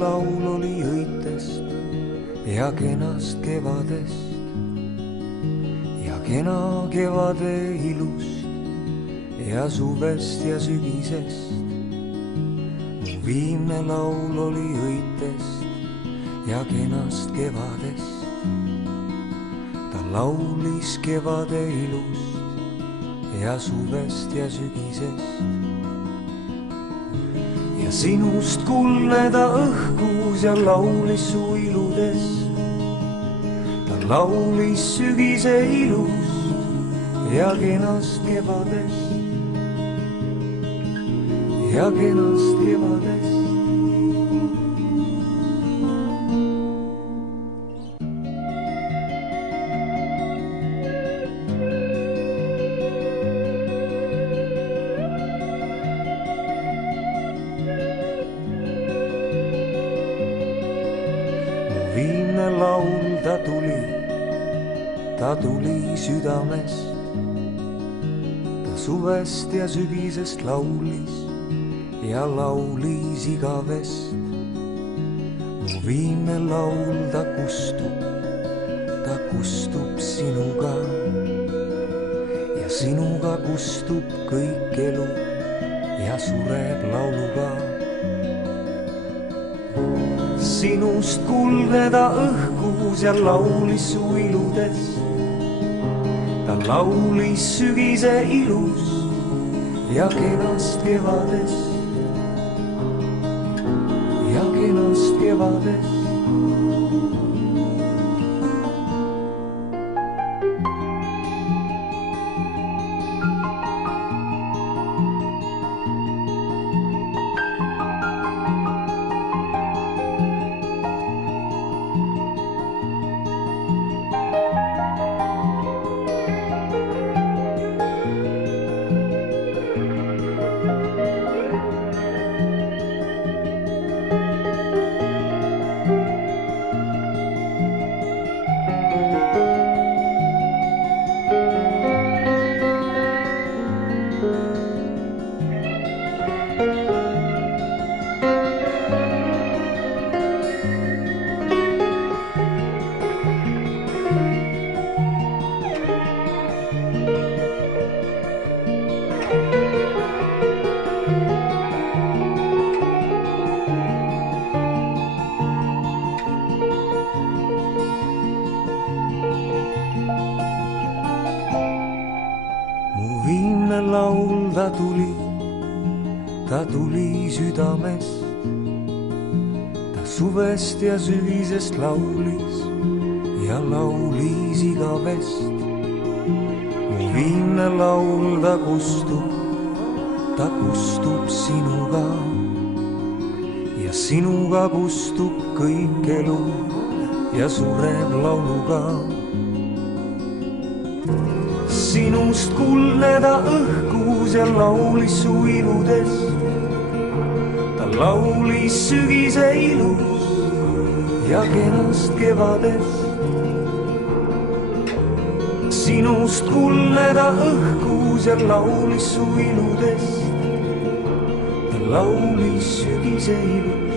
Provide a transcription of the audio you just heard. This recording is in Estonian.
laul oli õitest ja kenast kevadest ja kena kevade ilust ja suvest ja sügisest. Mu viimne laul oli õitest ja kenast kevadest. Ta laulis kevade ilust ja suvest ja sügisest. Ja sinust kuldne ta õhkus ja laulis su iludest. Ta laulis sügise ilust ja kenast kevadest. Ja kenast kevadest. Viimne laul ta tuli südamest. Ta suvest ja sügisest laulis ja laulis igavest. Mu viimne laul ta kustub sinuga ja sinuga kustub kõik elu ja sureb lauluga. Sinust kuldne ta õhkus ja laulis su iludest. Ta laulis sügise ilust ja kenast kevadest. Ja kenast kevadest. Viimne laul ta tuli südamest. Ta suvest ja sügisest laulis ja laulis igavest. Mu viimne laul ta kustub sinuga ja sinuga kustub kõik elu ja sureb lauluga. Sinust kuldne ta õhkus ja laulis su iludest. Ta laulis sügise ilust ja kenast kevadest. Sinust kuldne ta õhkus ja laulis su iludest. Ta laulis sügise ilust